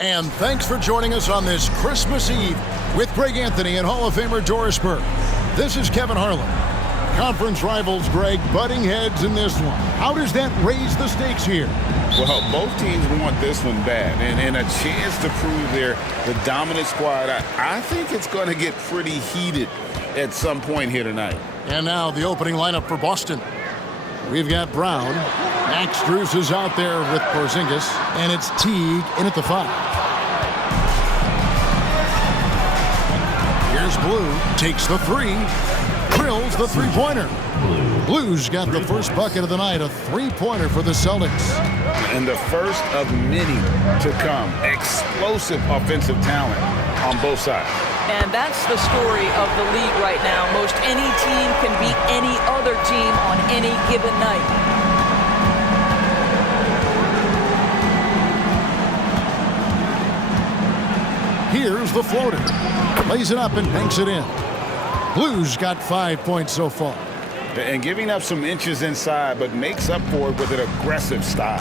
And thanks for joining us on this Christmas Eve with Greg Anthony and Hall of Famer Doris Burke. This is Kevin Harlan. Conference rivals, Greg, butting heads in this one. How does that raise the stakes here? Well, both teams want this one bad, and a chance to prove they're the dominant squad. I think it's going to get pretty heated at some point here tonight. And now the opening lineup for Boston. We've got Brown. Max Strus is out there with Porzingis, and it's Teague in at the 5. Here's Blue, takes the 3, drills the three-pointer. Blues got the first bucket of the night, a three-pointer for the Celtics. And the first of many to come. Explosive offensive talent on both sides. And that's the story of the league right now. Most any team can beat any other team on any given night. Here's the floater. Lays it up and banks it in. Blues got 5 points so far. And giving up some inches inside, but makes up for it with an aggressive style.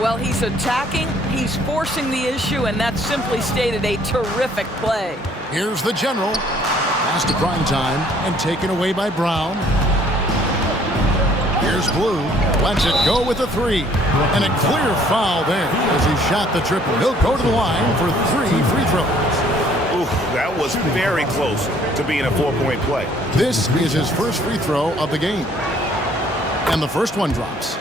Well, he's attacking, he's forcing the issue, and that's simply stated a terrific play. Here's the general. Pass to prime time and taken away by Brown. Here's Blue. Lets it go with a 3. And a clear foul there as he shot the triple. He'll go to the line for 3 free throws. Ooh, that was very close to being a 4-point play. This is his first free throw of the game. And the first one drops.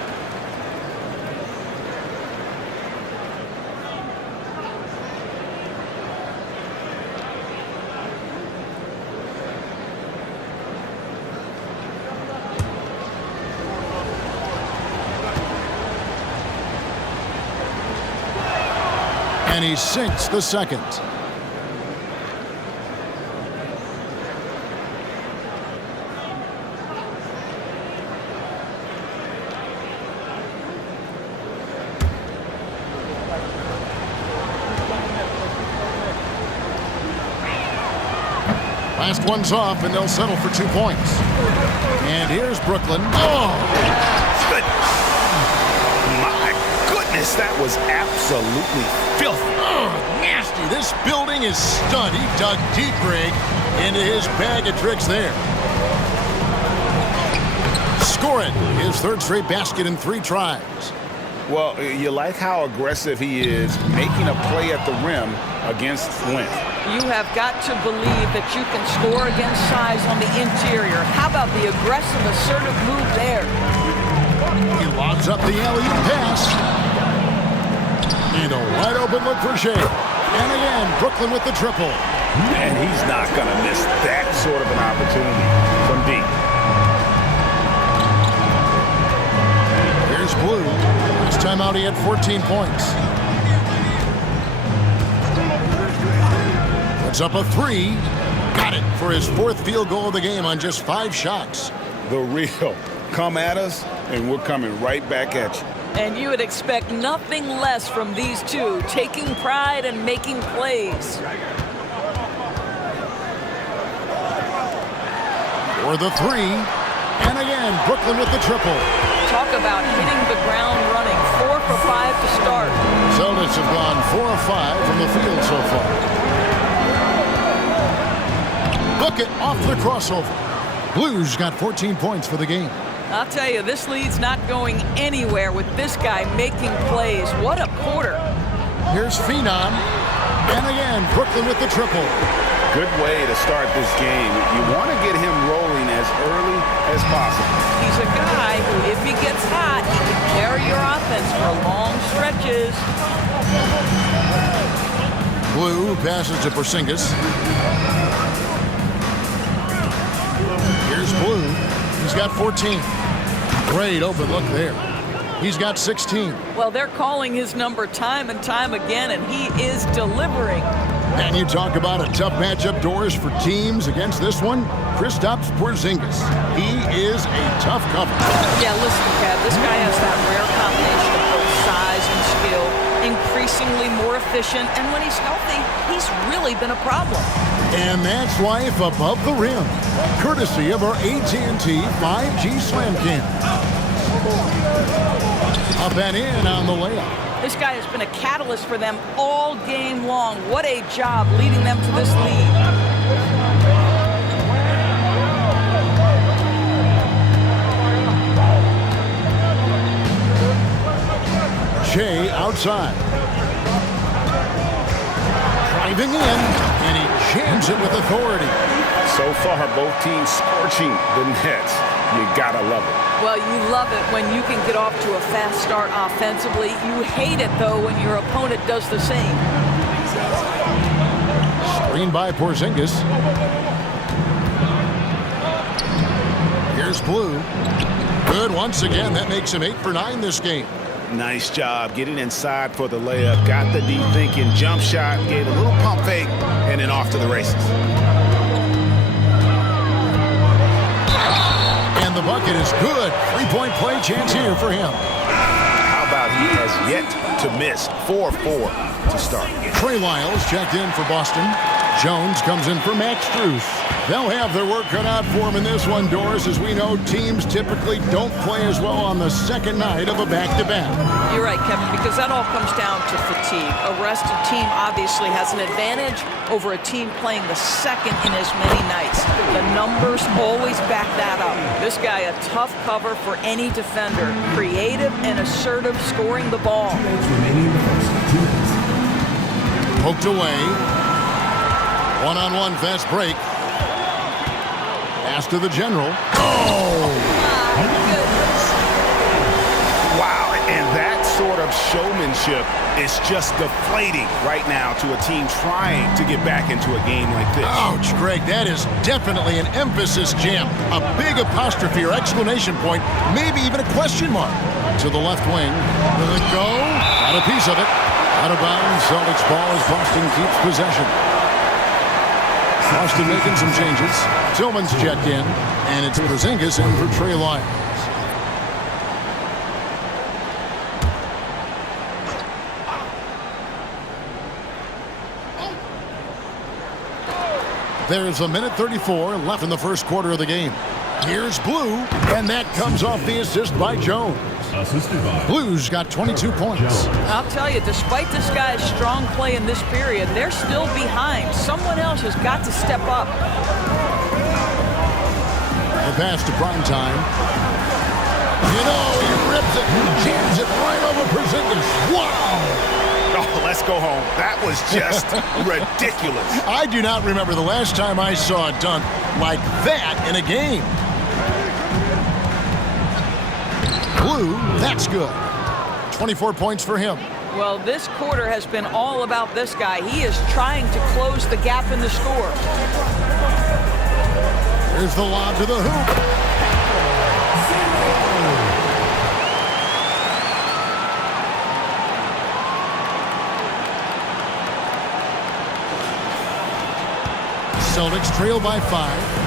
And he sinks the second. Last one's off, and they'll settle for 2 points. And here's Brooklyn. Oh! Goodness. My goodness, that was absolutely filthy. Oh, nasty. This building is stunned. He dug deep, Greg, into his bag of tricks there. Score it. His third straight basket in 3 tries. Well, you like how aggressive he is making a play at the rim against length. You have got to believe that you can score against size on the interior. How about the aggressive, assertive move there? He lobs up the alley-oop pass. And a wide open look for Shea. And again, Brooklyn with the triple. And he's not going to miss that sort of an opportunity from deep. Here's Blue. Last time out, he had 14 points. Puts up a 3. Got it for his 4th field goal of the game on just 5 shots. The real. Come at us, and we're coming right back at you. And you would expect nothing less from these two, taking pride and making plays. For the 3. And again, Brooklyn with the triple. Talk about hitting the ground running. 4 for 5 to start. Celtics have gone 4 of 5 from the field so far. Bucket off the crossover. Blues got 14 points for the game. I'll tell you, this lead's not going anywhere with this guy making plays. What a quarter. Here's Phenom. And again, Brooklyn with the triple. Good way to start this game. You want to get him rolling as early as possible. He's a guy who, if he gets hot, he can carry your offense for long stretches. Blue passes to Porzingis. Here's Blue. He's got 14. Great open look there. He's got 16. Well, they're calling his number time and time again, and he is delivering. And you talk about a tough matchup, Doris, for teams against this one. Kristaps Porzingis. He is a tough cover. Yeah, listen, Kev, this guy has that rare combination of both size and skill, increasingly more efficient, and when he's healthy, he's really been a problem. And that's Life Above the Rim, courtesy of our AT&T 5G Slam Cam. Up and in on the layup. This guy has been a catalyst for them all game long. What a job leading them to this lead. Shea outside. Driving in, and he jams it with authority. So far, both teams scorching the nets. You gotta love it. Well, you love it when you can get off to a fast start offensively. You hate it, though, when your opponent does the same. Screen by Porzingis. Here's Blue. Good once again. That makes him 8 for 9 this game. Nice job getting inside for the layup. Got the deep thinking jump shot, gave a little pump fake, and then off to the races. And the bucket is good. 3-point play chance here for him. How about he has yet to miss 4-4 to start. Trey Lyles checked in for Boston. Jones comes in for Max Strus. They'll have their work cut out for them in this one, Doris. As we know, teams typically don't play as well on the second night of a back-to-back. You're right, Kevin, because that all comes down to fatigue. A rested team obviously has an advantage over a team playing the second in as many nights. The numbers always back that up. This guy, a tough cover for any defender. Creative and assertive scoring the ball. Poked away. One-on-one fast break. Pass to the general. Oh! Wow, and that sort of showmanship is just deflating right now to a team trying to get back into a game like this. Ouch, Greg, that is definitely an emphasis jam. A big apostrophe or exclamation point, maybe even a question mark. To the left wing. Will it go? Got a piece of it. Out of bounds. Celtics ball as Boston keeps possession. Boston making some changes. Tillman's checked in, and it's Porzingis in for Trey Lyles. There's a minute 34 left in the first quarter of the game. Here's Blue, and that comes off the assist by Jones. Blues got 22 points. I'll tell you, despite this guy's strong play in this period, they're still behind. Someone else has got to step up. The pass to Primetime. You know, he rips it and jams it right over Porzingis. Wow! Oh, let's go home. That was just ridiculous. I do not remember the last time I saw a dunk like that in a game. Blue, that's good. 24 points for him. Well, this quarter has been all about this guy. He is trying to close the gap in the score. Here's the lob to the hoop. Celtics trail by 5.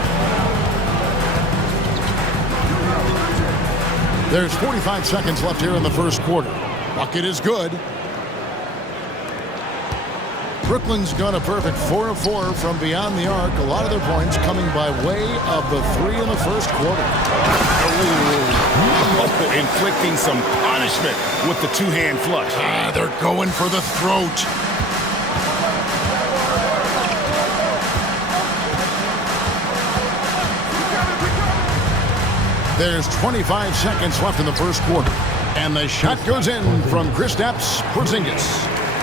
There's 45 seconds left here in the first quarter. Bucket is good. Brooklyn's got a perfect 4 of 4 from beyond the arc. A lot of their points coming by way of the 3 in the first quarter. Oh, inflicting some punishment with the two-hand flush. They're going for the throat. There's 25 seconds left in the first quarter. And the shot goes in from Kristaps Porzingis.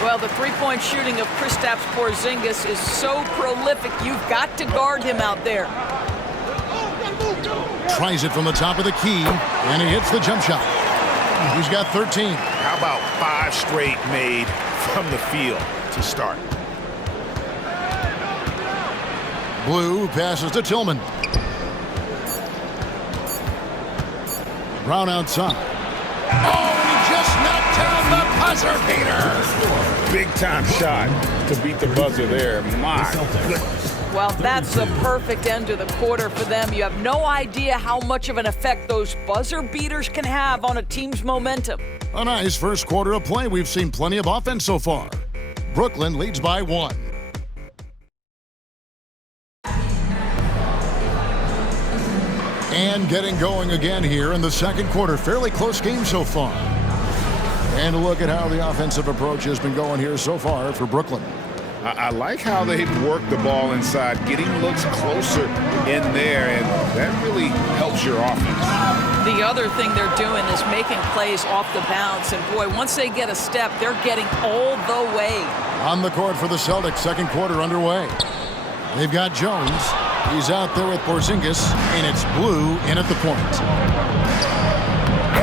Well, the three-point shooting of Kristaps Porzingis is so prolific, you've got to guard him out there. Tries it from the top of the key, and he hits the jump shot. He's got 13. How about 5 straight made from the field to start? Blue passes to Tillman. Brown outside. Oh, he just knocked down the buzzer beater. Big time shot to beat the buzzer there. My goodness. Well, that's the perfect end to the quarter for them. You have no idea how much of an effect those buzzer beaters can have on a team's momentum. A nice first quarter of play. We've seen plenty of offense so far. Brooklyn leads by 1. And getting going again here in the second quarter. Fairly close game so far. And a look at how the offensive approach has been going here so far for Brooklyn. I like how they've worked the ball inside, getting looks closer in there, and that really helps your offense. The other thing they're doing is making plays off the bounce, and boy, once they get a step, they're getting all the way. On the court for the Celtics, second quarter underway. They've got Jones. He's out there with Porzingis, and it's Blue in at the point.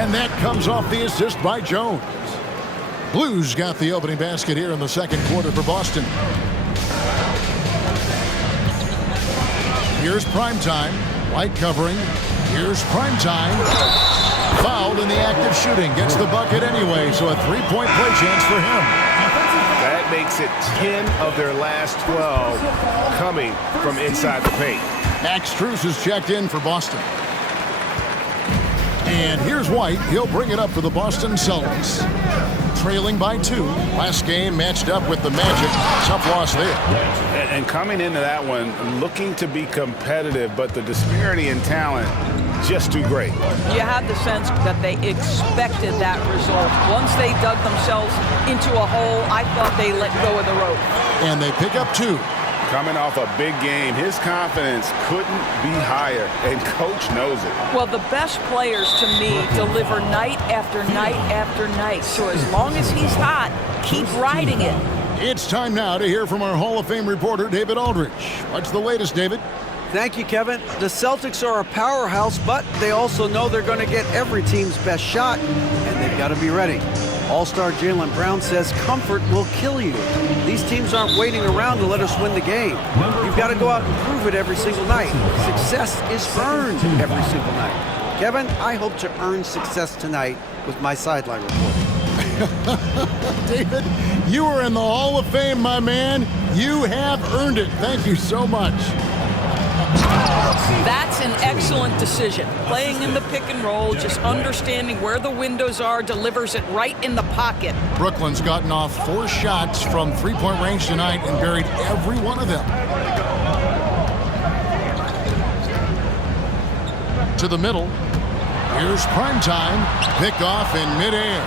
And that comes off the assist by Jones. Blues got the opening basket here in the second quarter for Boston. Here's Primetime. White covering. Here's Primetime. Fouled in the act of shooting. Gets the bucket anyway, so a three-point play chance for him. That makes it 10 of their last 12 coming from inside the paint. Max Strus is checked in for Boston. And here's White. He'll bring it up for the Boston Celtics. Trailing by 2. Last game matched up with the Magic. Tough loss there. And coming into that one, looking to be competitive, but the disparity in talent just too great. You had the sense that they expected that result. Once they dug themselves into a hole, I thought they let go of the rope. And they pick up 2. Coming off a big game, his confidence couldn't be higher, and Coach knows it. Well, the best players, to me, deliver night after night after night. So as long as he's hot, keep riding it. It's time now to hear from our Hall of Fame reporter, David Aldridge. What's the latest, David? Thank you, Kevin. The Celtics are a powerhouse, but they also know they're going to get every team's best shot, and they've got to be ready. All-star Jaylen Brown says comfort will kill you. These teams aren't waiting around to let us win the game. You've got to go out and prove it every single night. Success is earned every single night. Kevin, I hope to earn success tonight with my sideline reporting. David, you are in the Hall of Fame, my man. You have earned it. Thank you so much. That's an excellent decision. Playing in the pick and roll, just understanding where the windows are, delivers it right in the pocket. Brooklyn's gotten off 4 shots from three-point range tonight and buried every one of them. To the middle. Here's Primetime. Picked off in midair.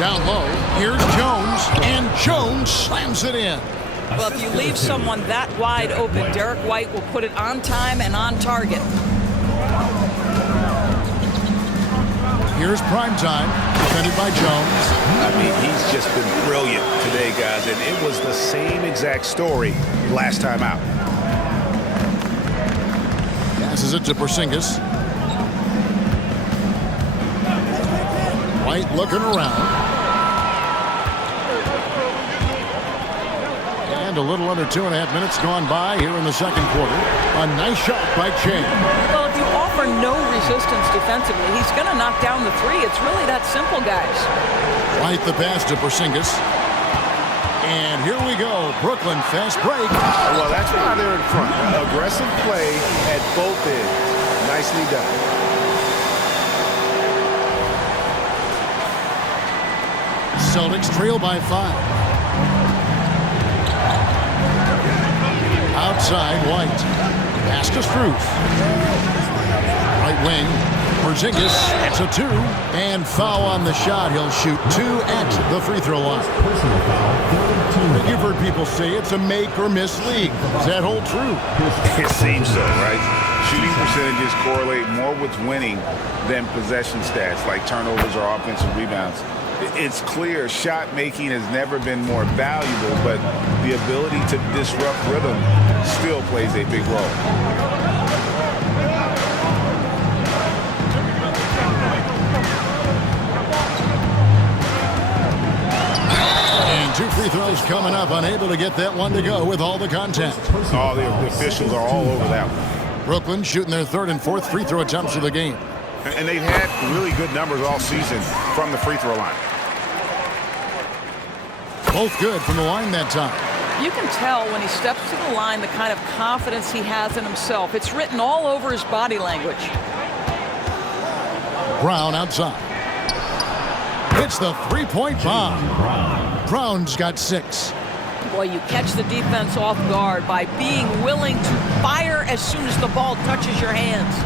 Down low. Here's Jones. And Jones slams it in. Well, if you leave someone that wide open, Derek White will put it on time and on target. Here's Primetime, defended by Jones. I mean, he's just been brilliant today, guys, and it was the same exact story last time out. Passes it to Porzingis. White looking around. And a little under 2.5 minutes gone by here in the second quarter. A nice shot by Che. Well, if you offer no resistance defensively, he's going to knock down the 3. It's really that simple, guys. White the pass to Porzingis. And here we go. Brooklyn fast break. Well, that's why they're in front. Aggressive play at both ends. Nicely done. Celtics trail by 5. Outside, White. Pass to Strus. Right wing. Porzingis. It's a 2. And foul on the shot. He'll shoot 2 at the free throw line. You've heard people say it's a make or miss league. Does that hold true? It seems so, right? Shooting percentages correlate more with winning than possession stats like turnovers or offensive rebounds. It's clear shot making has never been more valuable, but the ability to disrupt rhythm still plays a big role. And 2 free throws coming up, unable to get that one to go with all the contact. All the officials are all over that one. Brooklyn shooting their 3rd and 4th free throw attempts of the game. And they've had really good numbers all season from the free throw line. Both good from the line that time. You can tell when he steps to the line the kind of confidence he has in himself. It's written all over his body language. Brown outside. Hits the 3-point bomb. Brown's got 6. Boy, you catch the defense off guard by being willing to fire as soon as the ball touches your hands.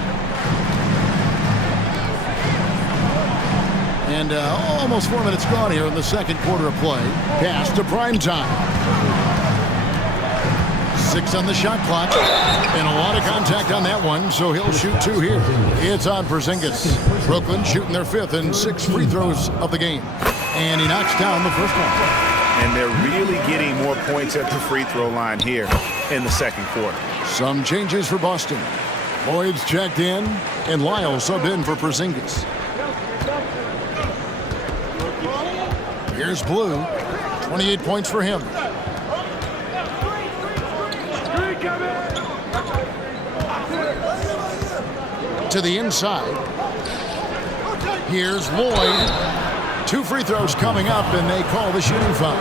And almost 4 minutes gone here in the second quarter of play. Pass to prime time. 6 on the shot clock. And a lot of contact on that one, so he'll shoot 2 here. It's on Porzingis. Brooklyn shooting their 5th and 6 free throws of the game. And he knocks down the first one. And they're really getting more points at the free throw line here in the second quarter. Some changes for Boston. Lloyd's checked in, and Lyle subbed in for Porzingis. Here's Blue. 28 points for him. To the inside. Here's Lloyd. 2 free throws coming up, and they call the shooting foul.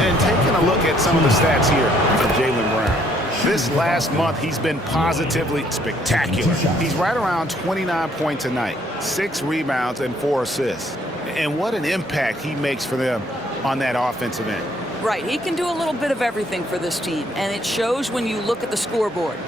And taking a look at some of the stats here for Jaylen Brown. This last month, he's been positively spectacular. He's right around 29 points a night, 6 rebounds, and 4 assists. And what an impact he makes for them on that offensive end. Right, he can do a little bit of everything for this team, and it shows when you look at the scoreboard.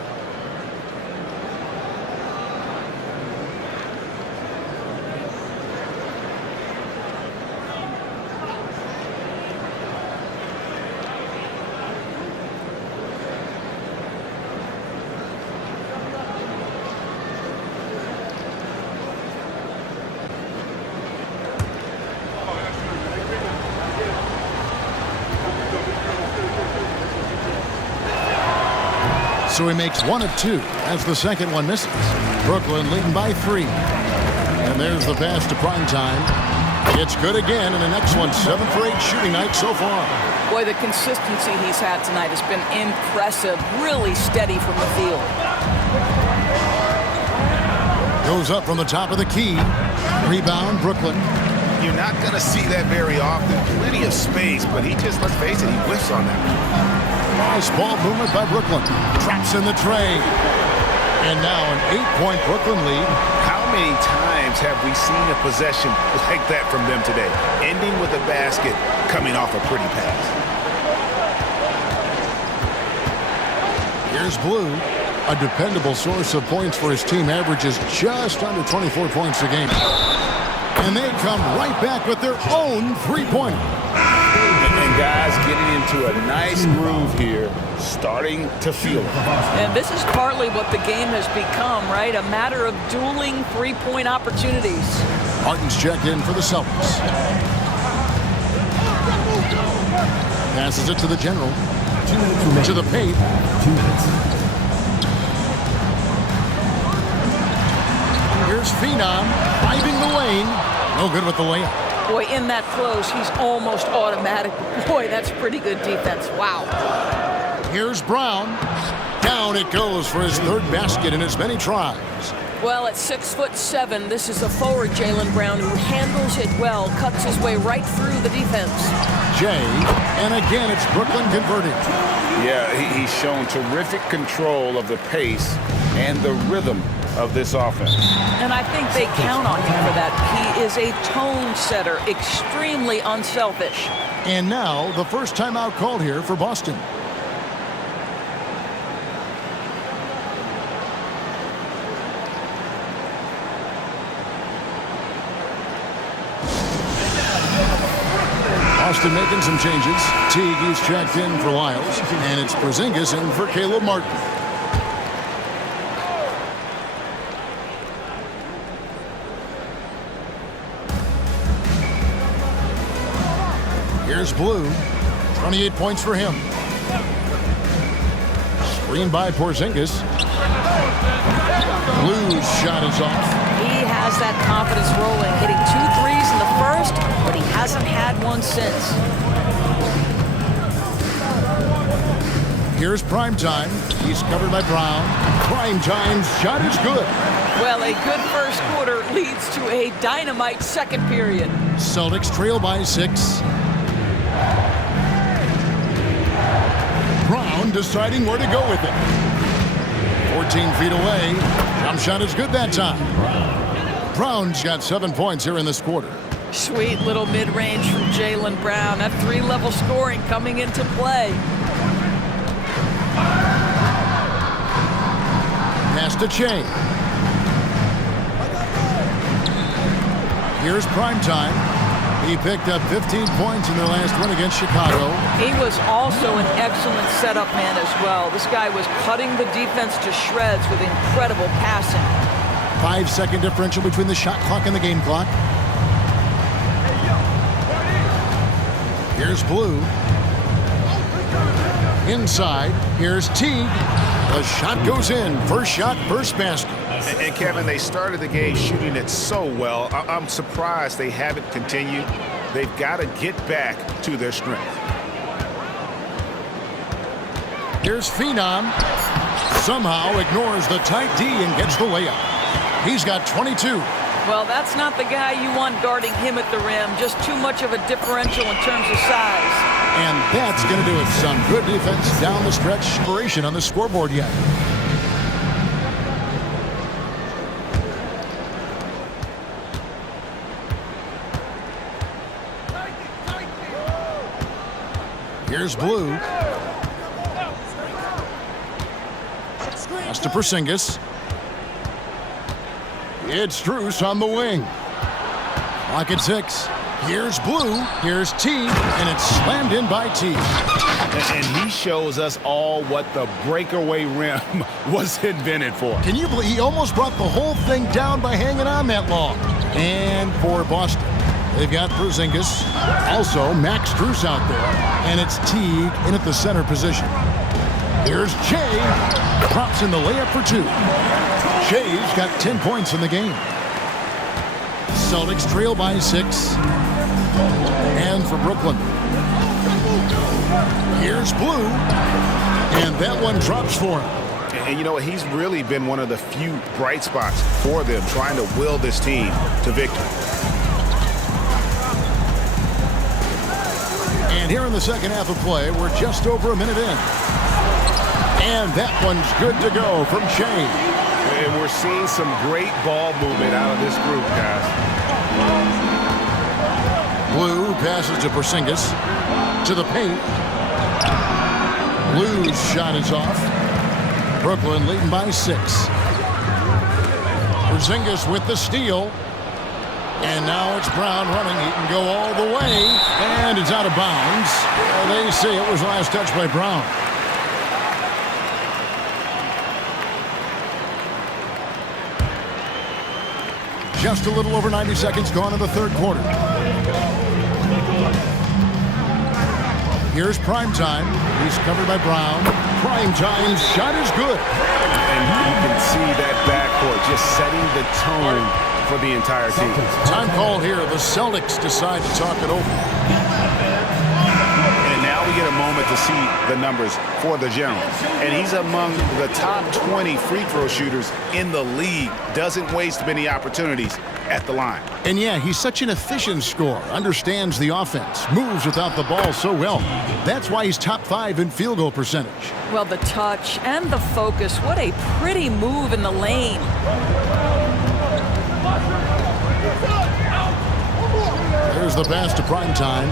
So he makes 1 of 2 as the second one misses. Brooklyn leading by 3. And there's the pass to prime time. It's good again, and the next one 7 for 8 shooting night so far. Boy, the consistency he's had tonight has been impressive. Really steady from the field. Goes up from the top of the key. Rebound, Brooklyn. You're not going to see that very often. Plenty of space, but he just, let's face it, he whiffs on that. Nice ball movement by Brooklyn. Traps in the tray. And now an 8-point Brooklyn lead. How many times have we seen a possession like that from them today? Ending with a basket, coming off a pretty pass. Here's Blue. A dependable source of points for his team, averages just under 24 points a game. And they come right back with their own 3-pointer. And guys getting into a nice groove here, starting to feel it. And this is partly what the game has become, right? A matter of dueling 3-point opportunities. Harden's checked in for the Celtics. Passes it to the general. To the paint. 2 minutes. Here's Phenom driving the lane. No good with the layup. Boy, in that close, he's almost automatic. Boy, that's pretty good defense. Wow. Here's Brown. Down it goes for his 3rd basket in as many tries. Well, at 6'7", this is a forward Jaylen Brown who handles it well, cuts his way right through the defense. Jay, and again it's Brooklyn converting. Yeah, he's shown terrific control of the pace and the rhythm of this offense. And I think they count on him for that. He is a tone setter, extremely unselfish. And now the first timeout called here for Boston. Boston making some changes. Teague is checked in for Lyles, and it's Porzingis in for Caleb Martin. Here's Blue. 28 points for him. Screen by Porzingis. Blue's shot is off. He has that confidence rolling, hitting 2 threes in the first, but he hasn't had one since. Here's Prime Time. He's covered by Brown. Prime Time's shot is good. Well, a good first quarter leads to a dynamite second period. Celtics trail by 6. Brown deciding where to go with it. 14 feet away. Jump shot is good that time. Brown's got 7 points here in this quarter. Sweet little mid-range from Jaylen Brown. That 3-level scoring coming into play. Pass to Chain. Here's Primetime. He picked up 15 points in their last win against Chicago. He was also an excellent setup man as well. This guy was cutting the defense to shreds with incredible passing. 5-second differential between the shot clock and the game clock. Here's Blue. Inside. Here's Teague. The shot goes in. First shot, first basket. And Kevin, they started the game shooting it so well. I'm surprised they haven't continued. They've got to get back to their strength. Here's Phenom. Somehow ignores the tight D and gets the layup. He's got 22. Well, that's not the guy you want guarding him at the rim. Just too much of a differential in terms of size. And that's going to do it. Some good defense down the stretch. Inspiration on the scoreboard yet. Here's Blue. Pass to Porzingis. It's Strus on the wing. Clock at 6. Here's Blue. Here's Teague. And it's slammed in by Teague. And he shows us all what the breakaway rim was invented for. Can you believe he almost brought the whole thing down by hanging on that long? And for Boston, they've got Porzingis. Also, Max Strus out there. And it's Teague in at the center position. Here's Jay. Drops in the layup for 2. Jay's got 10 points in the game. Celtics trail by 6. And for Brooklyn, here's Blue. And that one drops for him. And you know what? He's really been one of the few bright spots for them, trying to will this team to victory. And here in the second half of play, we're just over a minute in. And that one's good to go from Shea. And we're seeing some great ball movement out of this group, guys. Blue passes to Porzingis. To the paint. Blue's shot is off. Brooklyn leading by 6. Porzingis with the steal. And now it's Brown running. He can go all the way. And it's out of bounds. They say it was last touch by Brown. Just a little over 90 seconds gone in the third quarter. Here's Primetime. He's covered by Brown. Primetime's shot is good. And you can see that backcourt just setting the tone for the entire team. Time call here. The Celtics decide to talk it over. And now we get a moment to see the numbers for the General. And he's among the top 20 free throw shooters in the league. Doesn't waste many opportunities at the line. And yeah, he's such an efficient scorer. Understands the offense. Moves without the ball so well. That's why he's top 5 in field goal percentage. Well, the touch and the focus. What a pretty move in the lane. There's the pass to Primetime.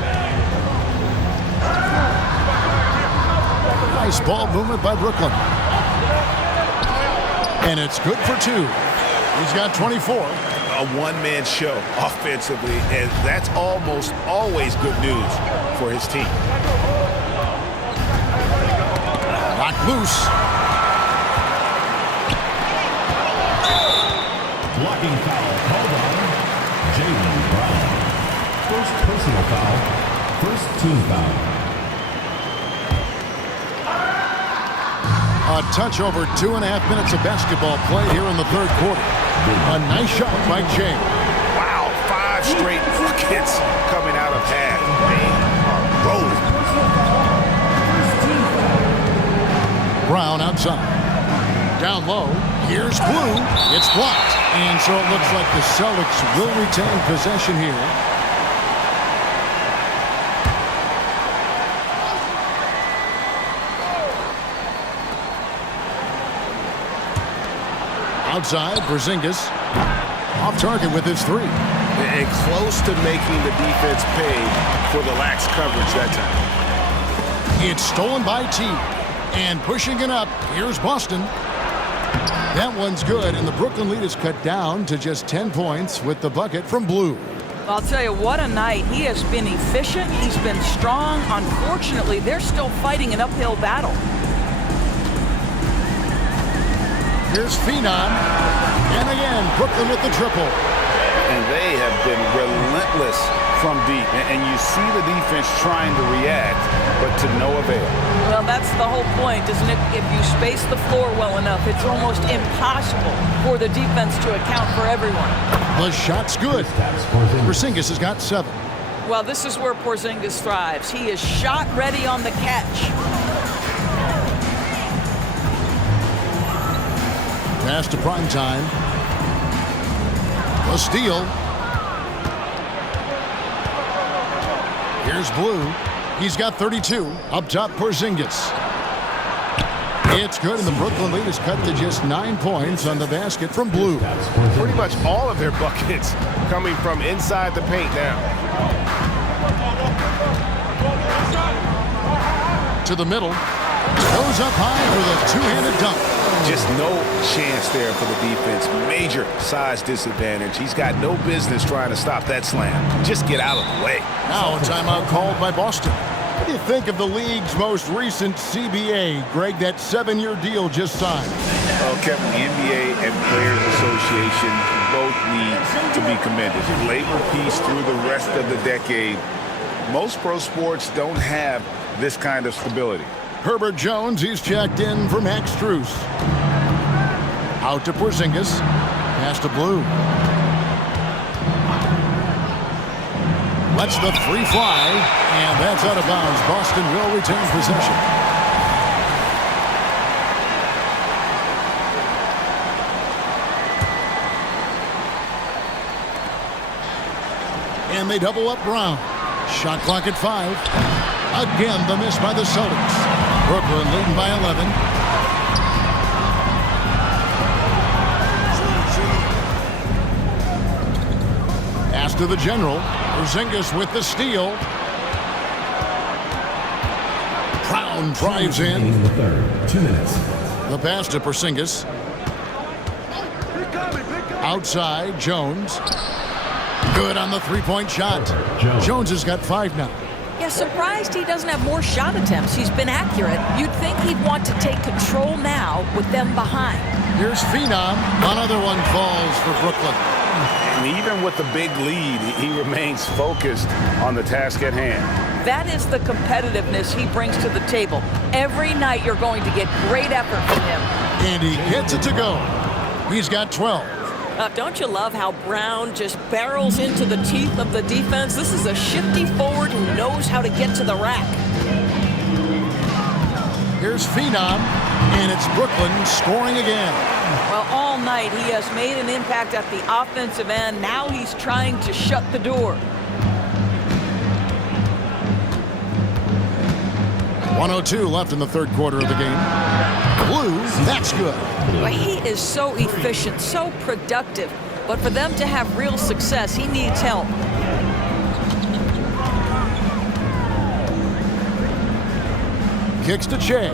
Nice ball movement by Brooklyn. And it's good for 2. He's got 24. A one-man show offensively, and that's almost always good news for his team. Locked loose. Blocking foul called on Jaylen Brown. First personal foul, first team foul. A touch over 2.5 minutes of basketball play here in the third quarter. A nice shot by Jay. Wow, 5 straight buckets coming out of half. They are rolling. Brown outside. Down low. Here's Blue. It's blocked. And so it looks like the Celtics will retain possession here. Outside, Porzingis off target with his 3. And close to making the defense pay for the lax coverage that time. It's stolen by Teague. And pushing it up, here's Boston. That one's good, and the Brooklyn lead is cut down to just 10 points with the bucket from Blue. I'll tell you, what a night. He has been efficient. He's been strong. Unfortunately, they're still fighting an uphill battle. Here's Phenom. And again, Brooklyn with the triple. And they have been relentless from deep. And you see the defense trying to react, but to no avail. Well, that's the whole point, isn't it? If you space the floor well enough, it's almost impossible for the defense to account for everyone. The shot's good. Porzingis has got 7. Well, this is where Porzingis thrives. He is shot ready on the catch. Pass to prime time. A steal. Here's Blue. He's got 32. Up top, Porzingis. It's good, and the Brooklyn lead is cut to just 9 points on the basket from Blue. Pretty much all of their buckets coming from inside the paint now. To the middle. Goes up high with a two-handed dunk. Just no chance there for the defense. Major size disadvantage. He's got no business trying to stop that slam. Just get out of the way. Now a timeout called by Boston. What do you think of the league's most recent CBA? Greg, that 7-year deal just signed. Well, Kevin, the NBA and Players Association both need to be commended. Labor peace through the rest of the decade. Most pro sports don't have this kind of stability. Herbert Jones, he's checked in for Max Strus. Out to Porzingis. Pass to Blue. Lets the three fly, and that's out of bounds. Boston will retain possession. And they double up Brown. Shot clock at 5. Again, the miss by the Celtics. Brooklyn leading by 11. Pass to the general. Porzingis with the steal. Brown drives in. In the third, 2 minutes. The pass to Porzingis. Outside, Jones. Good on the three-point shot. Jones has got 5 now. Yeah, surprised he doesn't have more shot attempts. He's been accurate. You'd think he'd want to take control now with them behind. Here's Phenom. Another one falls for Brooklyn. And even with the big lead, he remains focused on the task at hand. That is the competitiveness he brings to the table. Every night you're going to get great effort from him. And he gets it to go. He's got 12. Don't you love how Brown just barrels into the teeth of the defense? This is a shifty forward who knows how to get to the rack. Here's Phenom, and it's Brooklyn scoring again. Well, all night he has made an impact at the offensive end. Now he's trying to shut the door. 1:02 left in the third quarter of the game. Blue, that's good. Well, he is so efficient, so productive. But for them to have real success, he needs help. Kicks to Che.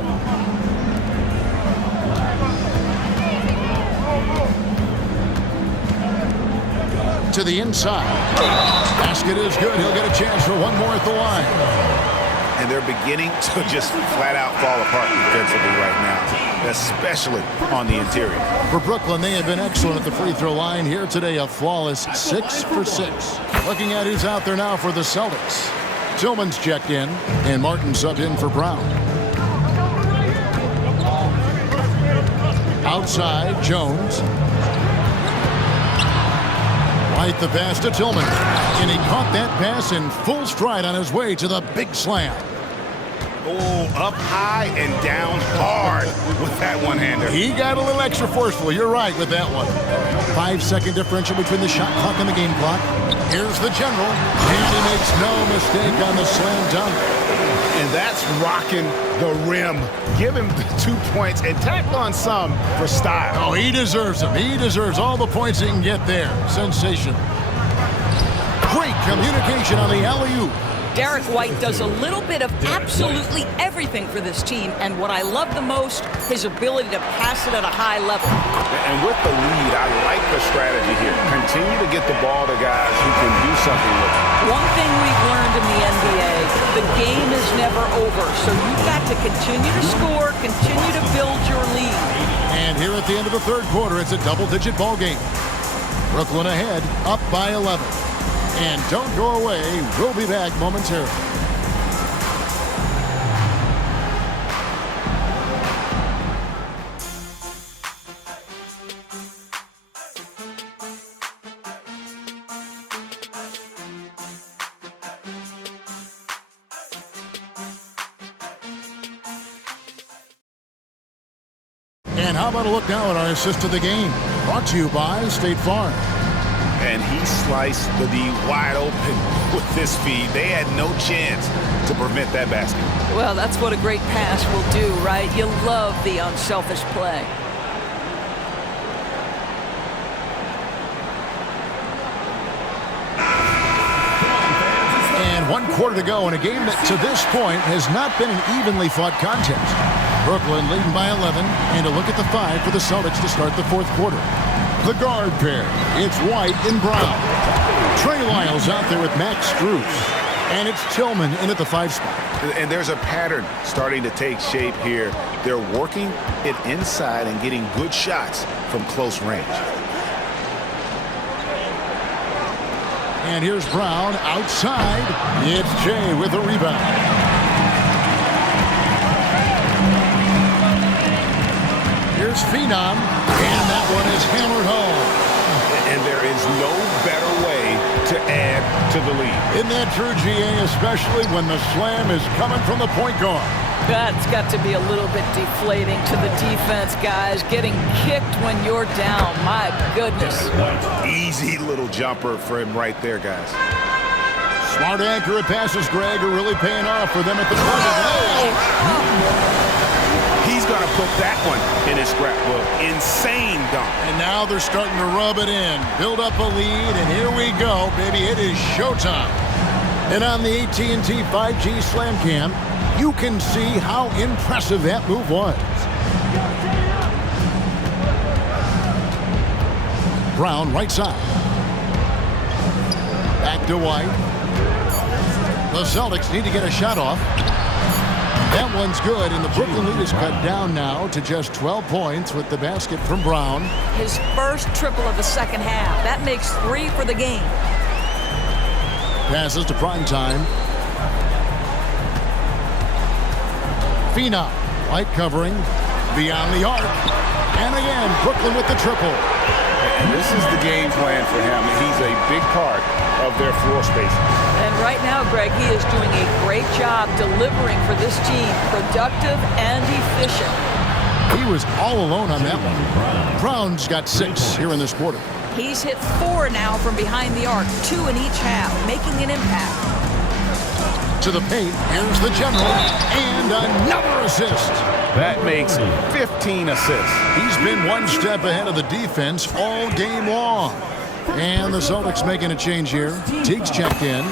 To the inside. Basket is good. He'll get a chance for one more at the line. And they're beginning to just flat out fall apart defensively right now, especially on the interior. For Brooklyn, they have been excellent at the free throw line. Here today, a flawless 6 for 6. Looking at who's out there now for the Celtics. Tillman's checked in, and Martin subbed in for Brown. Outside, Jones. Right the pass to Tillman. And he caught that pass in full stride on his way to the big slam. Oh, up high and down hard with that one-hander. He got a little extra forceful. You're right with that one. 5-second differential between the shot clock and the game clock. Here's the general. And he makes no mistake on the slam dunk. And that's rocking the rim. Give him the 2 points and tack on some for style. Oh, he deserves them. He deserves all the points he can get there. Sensation. Great communication on the alley-oop. Derek White does a little bit of absolutely everything for this team, and what I love the most, his ability to pass it at a high level. And with the lead, I like the strategy here. Continue to get the ball to guys who can do something with it. One thing we've learned in the NBA, the game is never over, so you've got to continue to score, continue to build your lead. And here at the end of the third quarter, it's a double-digit ball game. Brooklyn ahead, up by 11. And don't go away. We'll be back momentarily. And how about a look now at our assist of the game? Brought to you by State Farm. And he sliced the D wide open with this feed. They had no chance to prevent that basket. Well, that's what a great pass will do, right? You love the unselfish play. And 1 quarter to go in a game that to this point has not been an evenly fought contest. Brooklyn leading by 11, and a look at the 5 for the Celtics to start the fourth quarter. The guard pair, it's White and Brown. Trey Lyles out there with Max Strus. And it's Tillman in at the 5 spot. And there's a pattern starting to take shape here. They're working it inside and getting good shots from close range. And here's Brown outside. It's Jay with a rebound. Here's Phenom, and that one is hammered home. And there is no better way to add to the lead. Isn't that true, GA, especially when the slam is coming from the point guard? That's got to be a little bit deflating to the defense, guys. Getting kicked when you're down, my goodness. Easy little jumper for him right there, guys. Smart, accurate passes, Greg, are really paying off for them at the target. He's going to put that one in his scrapbook. Insane dunk. And now they're starting to rub it in. Build up a lead, and here we go, baby. It is showtime. And on the AT&T 5G Slam Cam, you can see how impressive that move was. Brown, right side. Back to White. The Celtics need to get a shot off. That one's good, and the Brooklyn lead is cut down now to just 12 points with the basket from Brown. His first triple of the second half. That makes 3 for the game. Passes to prime time. Phenom, White covering, beyond the arc. And again, Brooklyn with the triple. And this is the game plan for him. He's a big part of their floor spacing. And right now, Greg, he is doing a great job delivering for this team, productive and efficient. He was all alone on that one. Brown's got 6 here in this quarter. He's hit 4 now from behind the arc, 2 in each half, making an impact. To the paint, here's the general, and another assist. That makes 15 assists. He's been one step ahead of the defense all game long. And the Celtics making a change here. Teague's checked in.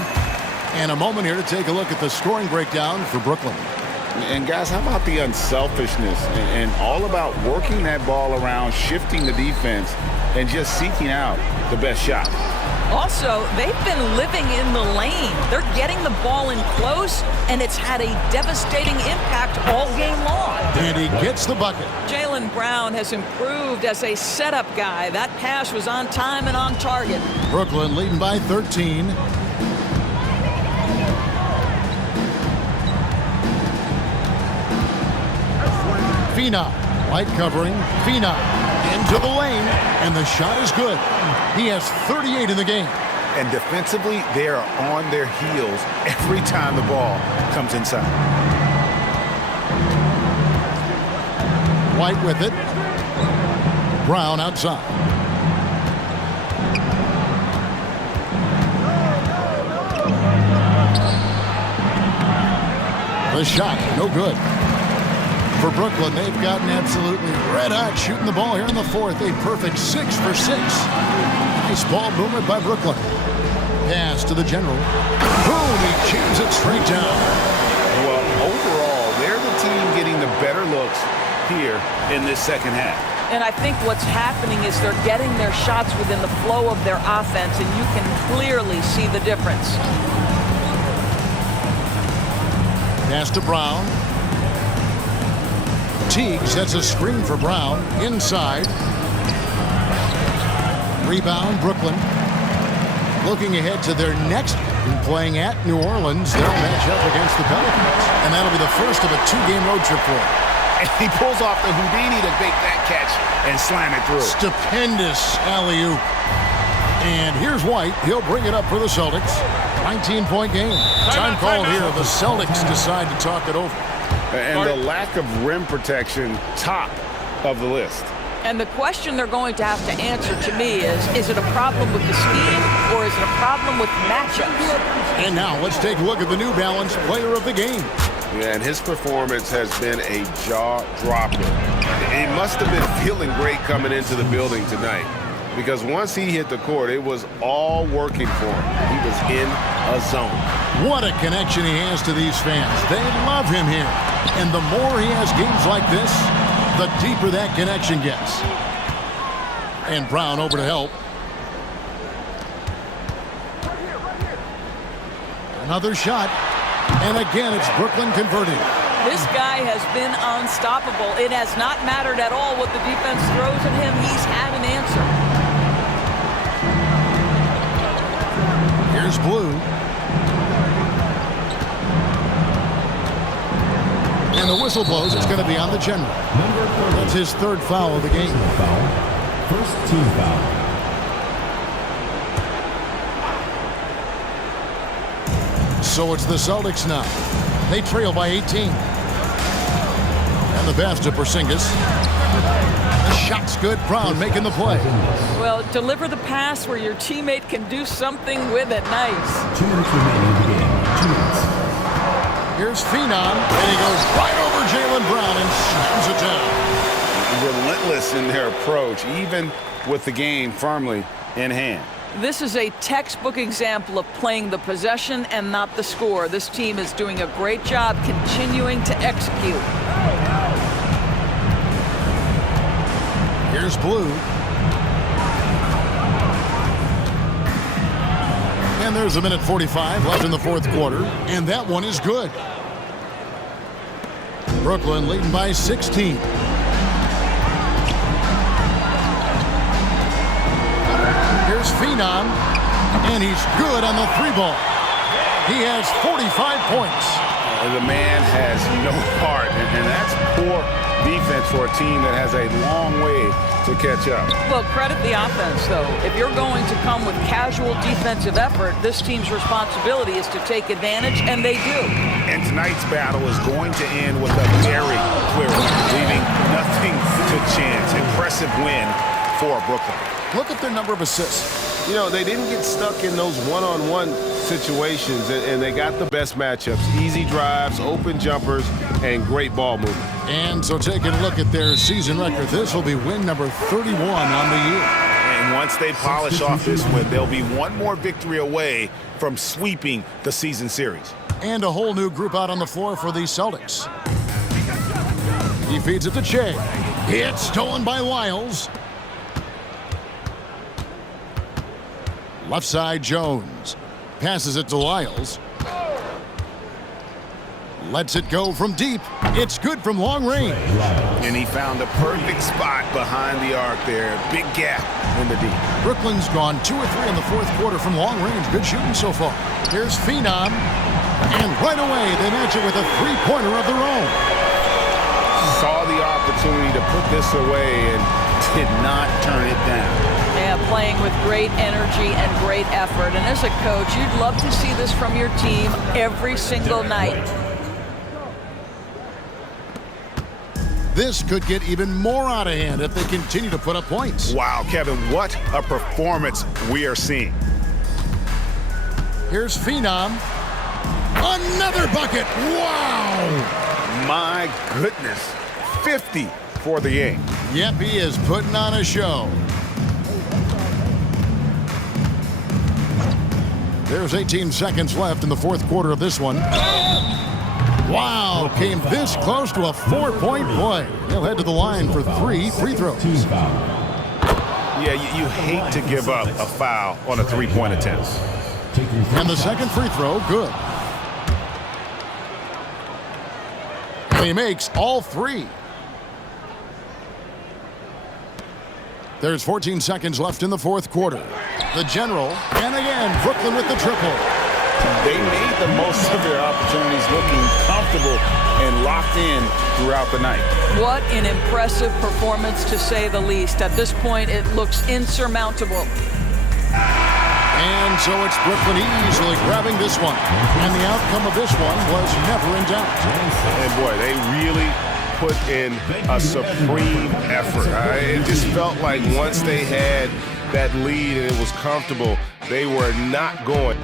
And a moment here to take a look at the scoring breakdown for Brooklyn. And guys, how about the unselfishness and all about working that ball around, shifting the defense, and just seeking out the best shot. Also, they've been living in the lane. They're getting the ball in close, and it's had a devastating impact all game long. And he gets the bucket. Jaylen Brown has improved as a setup guy. That pass was on time and on target. Brooklyn leading by 13. Phenom, White covering. Phenom into the lane, and the shot is good. He has 38 in the game. And defensively, they are on their heels every time the ball comes inside. White with it. Brown outside. The shot, no good. For Brooklyn, they've gotten absolutely red hot shooting the ball here in the fourth. A perfect 6 for 6. Nice ball movement by Brooklyn. pass to the general. Boom, he jams it straight down. Well, overall, they're the team getting the better looks here in this second half. And I think what's happening is they're getting their shots within the flow of their offense, and you can clearly see the difference. Pass to Brown. Teague sets a screen for Brown. Inside. Rebound, Brooklyn. Looking ahead to their next game, playing at New Orleans. They'll match up against the Pelicans. And that'll be the first of a 2-game road trip for them. And he pulls off the Houdini to make that catch and slam it through. Stupendous alley-oop. And here's White. He'll bring it up for the Celtics. 19-point game. Time called here. The Celtics decide to talk it over. And the lack of rim protection, top of the list. And the question they're going to have to answer to me is it a problem with the scheme or is it a problem with matchups? And now let's take a look at the New Balance player of the game. Yeah, and his performance has been a jaw-dropper. He must have been feeling great coming into the building tonight, because once he hit the court, it was all working for him. He was in a zone. What a connection he has to these fans. They love him here. And the more he has games like this, the deeper that connection gets. And Brown over to help. Another shot. And again, it's Brooklyn converting. This guy has been unstoppable. It has not mattered at all what the defense throws at him. He's had an answer. Here's Blue. And the whistle blows. It's going to be on the general. That's his third foul of the game. First team foul. So it's the Celtics now. They trail by 18. And the pass to Porzingis. The shot's good. Brown making the play. Well, deliver the pass where your teammate can do something with it. Nice. 2 minutes remaining in the game. 2 minutes. Here's Phenom, and he goes right over Jaylen Brown and slams it down. Relentless in their approach, even with the game firmly in hand. This is a textbook example of playing the possession and not the score. This team is doing a great job continuing to execute. Here's Blue. And there's a minute 45 left in the fourth quarter, and that one is good. Brooklyn leading by 16. Here's Phenom, and he's good on the three ball. He has 45 points. The man has no heart, and that's poor defense for a team that has a long way to catch up. Well, credit the offense, though. If you're going to come with casual defensive effort, this team's responsibility is to take advantage, and they do. And tonight's battle is going to end with a very clear winner, leaving nothing to chance. Impressive win for Brooklyn. Look at their number of assists. You know, they didn't get stuck in those one-on-one situations, and they got the best matchups. Easy drives, open jumpers, and great ball movement. And so taking a look at their season record, this will be win number 31 on the year. And once they polish off this win, they'll be one more victory away from sweeping the season series. And a whole new group out on the floor for the Celtics. He feeds it to Che. It's stolen by Lyles. Left side, Jones. Passes it to Lyles. Lets it go from deep. It's good from long range. And he found the perfect spot behind the arc there. Big gap in the deep. Brooklyn's gone 2 or 3 in the fourth quarter from long range. Good shooting so far. Here's Phenom. And right away, they match it with a three-pointer of their own. Saw the opportunity to put this away and did not turn it down. Yeah, playing with great energy and great effort. And as a coach, you'd love to see this from your team every single night. This could get even more out of hand if they continue to put up points. Wow, Kevin, what a performance we are seeing. Here's Phenom. Another bucket. Wow. My goodness. 50 for the game. Yep, he is putting on a show. There's 18 seconds left in the fourth quarter of this one. Wow, came this close to a 4-point play. He'll head to the line for 3 free throws. Yeah, you hate to give up a foul on a three-point attempt. And the second free throw, good. And he makes all 3. There's 14 seconds left in the fourth quarter. The General, and again, Brooklyn with the triple. They made the most of their opportunities, looking comfortable and locked in throughout the night. What an impressive performance, to say the least. At this point, it looks insurmountable. And so it's Brooklyn easily grabbing this one. And the outcome of this one was never in doubt. And boy, they really put in a supreme effort. It just felt like once they had that lead and it was comfortable, they were not going